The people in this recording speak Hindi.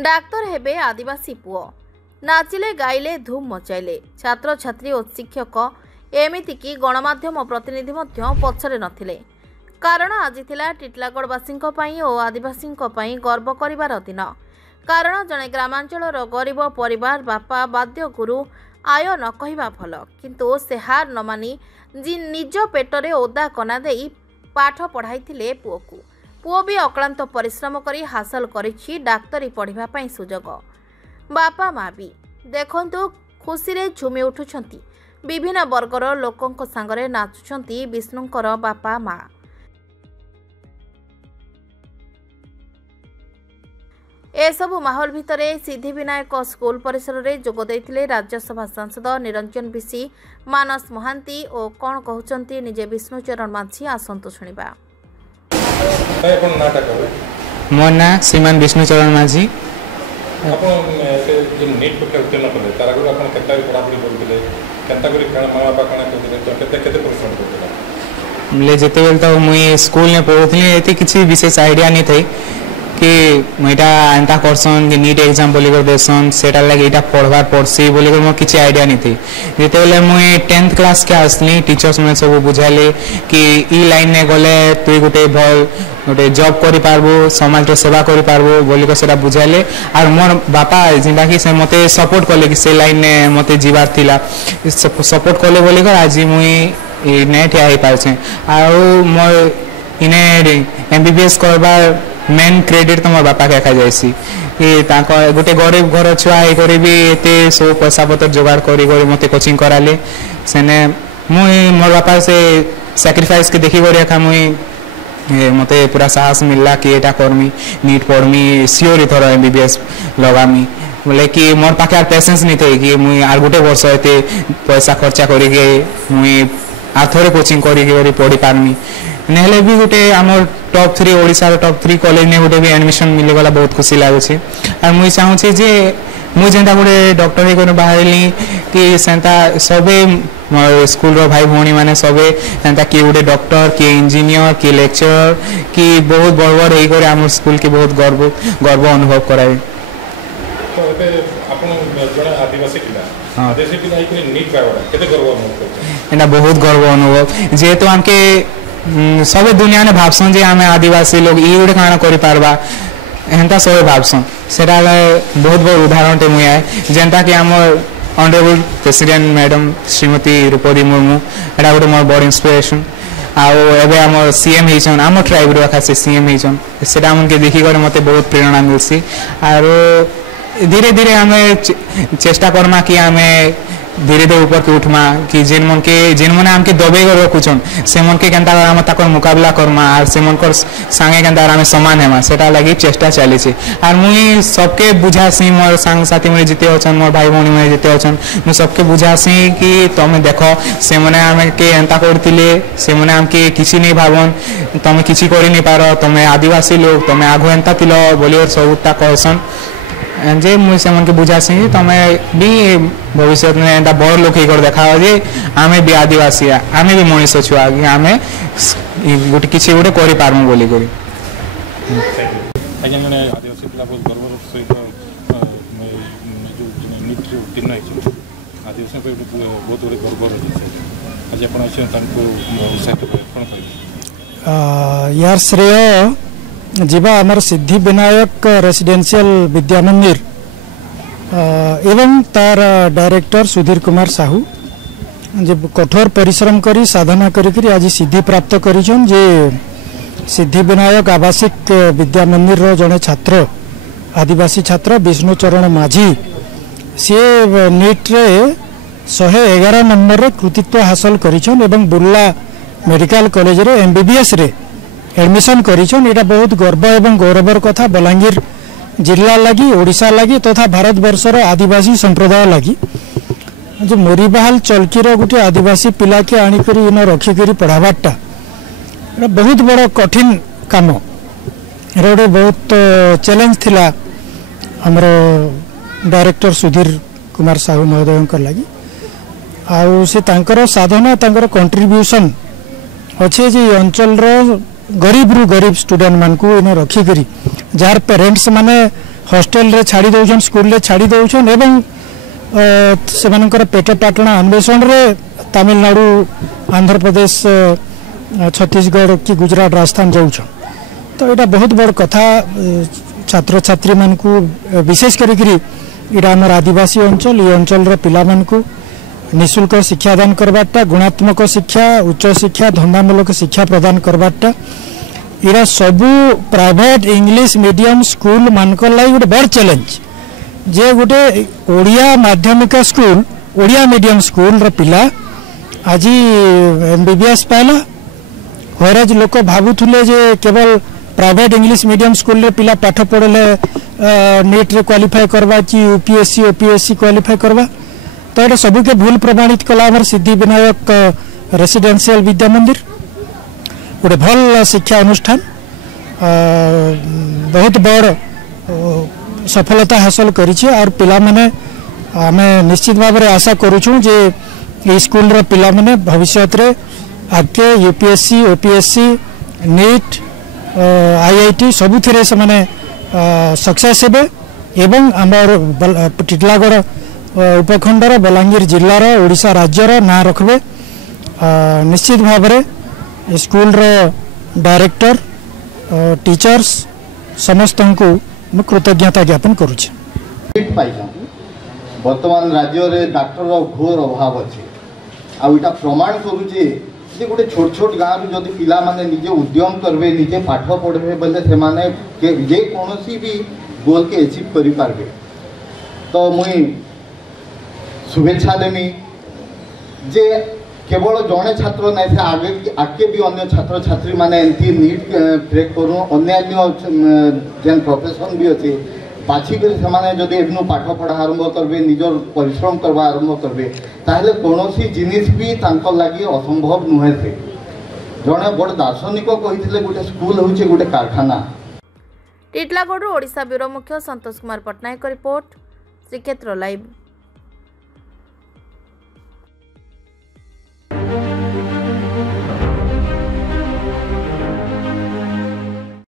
डाक्तर हेबे आदिवासी पुओ नाचिले गाइले धूम मचाइले छात्र छात्री और शिक्षक एमितिकी गणमाध्यम प्रतिनिधि पछरे नथिले कारण आज थिला टिटलागढ़वासी और आदिवासी गर्व करिवार दिन। कारण जड़े ग्रामांचल गरीब परिवार बापा बाध्य गुरु आय न कहवा भल किंतु से हार न मानी जी निज पेटरे ओदा कना देई पाठ पढ़ाई पुओ को पुओ भी अक्लांत परिश्रम करी हासिल करिछि डाक्तरी पढ़िबा पई सुजोग। बापा माँ भी देखंतु खुशी रे झुमी उठुछंती विभिन्न वर्गर लोकंक संगरे नाचुछंती विष्णुंकर बापा माँ। एसबु माहौल भितरे सिद्धिविनायक स्कूल परिसर में जोग देइथिले राज्यसभा सांसद निरंजन बिसी मानस महांती और कौन कहउचंती निजे विष्णुचरण माझी आसंतु शुणिबा। मो ना श्रीमान विष्णुचरण माझी। जेते बेल तो मुई स्कूल में पढ़ुथली एती किसी विशेष आइडिया नहीं थी कि मुझा एंता करसन कि नीट एग्जाम बोली कर देसन सेटा लगे एटा पढ़वार पड़सी बोली कर मो किछि आइडिया नहीं थी। जेते बेले मुई 10th क्लास के आसली टीचर्स में सब बुझाले कि ई लाइन ने गले तुई गोटे भल गोटे जॉब करि पारबो समाज रो सेवा करि पारबो बोली कर सेटा बुझाले और मोर बापा जिंदा कि से मते सपोर्ट करले कि से लाइन ने मते जीवार थिला सपोर्ट करले बोली कर आज मुई नेट आइ पाछे आ मोर इने एमबीबीएस करबार मेन क्रेडिट तो मोर बापा के आखा जाइसी कि ताको गोटे गरीब घर छुआ हे करे भी एते सब पैसा पत्र जोगाड़ करी करी मते कोचिंग कराले सेने मुई मोर बापा से सैक्रिफाइस के देखि करी आखा मुई मते पूरा साहस मिलला कि एटा करमी नीट पढ़मी सियोर इथर एमबीबीएस लगामी बोले कि मोर पाखे पेशेंस नहीं थे कि मुई आर गोटे वर्ष एते पैसा खर्चा करी के मुई आथरे कोचिंग करी के पढ़ी पारमी नेले भी गोटे आमर टॉप 3 ओडिसा टॉप 3 कॉलेज में गोटे भी एडमिशन मिले गला बहुत खुशी लागुଛି और मुई चाहूछि जे मुई जेंता गोटे डॉक्टर हे कोन बाहरली कि सेंता सबे स्कूल रो भाई भौणी माने सबे सेंता कि गोटे डॉक्टर कि इंजीनियर कि लेक्चरर कि बहुत बड़ हे करे आमर स्कूल के बहुत गर्व अनुभव कराए। तो एते आपन जने आदिवासी किला आदिवासी किला इकरे नीट पावडा केते गर्व अनुभव करछ एना बहुत गर्व अनुभव जेतो हमके सब दुनिया ने भावसन जे आमे आदिवासी लोग ई गोटे काना करि पारबा एंता सब भावसन सेटा बहुत बहुत उदाहरण टे मुई आए जेंता कि हमर honourable president madam Shrimati Draupadi Murmu एटा गोटे मोर बड़ इंस्पिरेशन आउ एबे हमर सीएम हेछन हमर ट्राइब रो खासे सीएम हेछन सेटा हमके देखि कर मते बहुत प्रेरणा मिलसी और धीरे धीरे हमें चेष्टा करमा कि हमें धीरे धीरे ऊपर के उठमा कि जिन मन हमके दबे कर रखुछन से मन के केंता हम ताकर मुकाबला करमा और से मन कर संगे केंता हम समान हेमा सेटा लागि चेष्टा चली छी और मुई सबके बुझासी मोर संग साथी में जिते अछन मोर भाई भौणी में जिते अछन मु सबके बुझासी कि तमे देखो से मने हमके एंता करतिले से मने हमके किछि नहीं भावन तमे किछि करि नहीं पारो तमे आदिवासी लोग तमे आगु एंता तिलो बोली और सबटा कहसन जे मुई से मन के बुझासी तमे भी भविष्य में एंता बड़ लोक कर देखा जे आमे भी आदिवासी आमे भी मनीष छुआ कि आमे गोटे किछि गोटे करि पारमु बोली करी आज्ञा माने आदिवासी पिला बहुत गर्व सहित जो नीट उत्तीर्ण है आदिवासी पे बहुत बड़े गर्व रही आज अपन अछन तांको उत्साहित कोन कहि यार श्रेय जीवा आमर सिद्धिविनायक रेसिडेंशियल विद्या मंदिर एवं तार डायरेक्टर सुधीर कुमार साहू जे कठोर परिश्रम करी साधना करी आज सिद्धि प्राप्त करिछन जे सिद्धिविनायक आवासिक विद्या मंदिर रो जने छात्र आदिवासी छात्र विष्णुचरण माझी से नीट रे 111 नंबर रे कृतित्व हासिल करिछन एवं बुर्ला मेडिकल कॉलेज रे एमबीबीएस रे एडमिशन करिछन एटा बहुत गर्व एवं गौरवर कथा बलांगीर जिला लगी ओडिशा लगी तथा भारत वर्षर आदिवासी संप्रदाय लगी जो मोरीबाहाल चलकीर गोटे आदिवासी पिला के आनिकरी इन रखिकी पढ़ाबाटा बहुत बड़ कठिन काम गोटे बहुत चैलेंज थिला हमर डायरेक्टर सुधीर कुमार साहू महोदय लगी आउ से तांकर साधना तांकर कंट्रीब्यूशन अच्छे जे अंचल गरीब रु गरीब स्टूडेंट मान को इन रखिकी जार पेरेंट्स माने हॉस्टेल रे छाड़ी दौन स्कूल रे छाड़ी दौन एवं से पेट पाटणा अन्वेषण रे तमिलनाडु आंध्र प्रदेश छत्तीसगढ़ कि गुजरात राजस्थान जाऊँ तो यहाँ बहुत बड़ कथा छात्र छात्री मान विशेष करी आमर आदिवासी अंचल ये अंचल पिला मानकु निःशुल्क शिक्षादान करवाटा गुणात्मक शिक्षा उच्च शिक्षा धंदामूलक शिक्षा प्रदान करवाटा इरा सबू प्राइवेट इंग्लिश मीडियम स्कूल मानक लाई गोटे बड़ चैलेंज जे गोटे ओडिया माध्यमिक स्कूल ओडिया मीडियम स्कूल रो पिला आज MBBS पाला हराज लोक भावुले जे केवल प्राइवेट इंग्लिश मीडियम स्कूल रे पिला पाठ पढ़ले नीट रे क्वालिफाई करवा कि UPSC OPSC क्वालिफाई करवा तो ये सबू के भूल प्रमाणित कला सिद्धि विनायक रेसिडेंशियल विद्या मंदिर गोटे भल शिक्षा अनुष्ठान बहुत बड़ सफलता हासिल करिछि और पिला माने आमे निश्चित भाव में आशा करूछु जे ये स्कूल रो पिला माने भविष्य रे आगे UPSC OPSC नीट IIT सबुथिरे से माने सक्सेस हेबे एवं आमर टिटलागढ़ उपखंडर बलांगीर जिलार ओडिशा राज्यर ना रखबे निश्चित भाव में स्कूल रो डायरेक्टर टीचर्स समस्त को मैं कृतज्ञता ज्ञापन करुछि। वर्तमान राज्य में डाक्टर घोर अभाव अच्छे आटा प्रमाण करुचे गोटे छोट छोट गाँव जदि पिला माने निजे उद्यम करबे निजे पाठ पढ़े बोले से जे कौन भी गोल के अचीव करि पारबे तो मुई शुभेच्छा देमी जे केवल जड़े छात्र ना से आगे भी अन्य छात्र छात्री माने एमती नीट क्रेक करूँ अन्य जेन प्रोफेशन भी अच्छे बाछिक जदि एवं पाठ पढ़ा आरंभ करेंगे निजर परिश्रम करवा आरंभ करेंगे ताहले कौन जिनिस भी लगी असंभव नुहे थे जड़े बड़ दार्शनिक कही गोटे स्कूल हूँ गोटे कारखाना। टिटलागढ़ ओडिशा ब्यूरो मुख्य संतोष कुमार पट्टनायक रिपोर्ट श्रीक्षेत्र लाइव।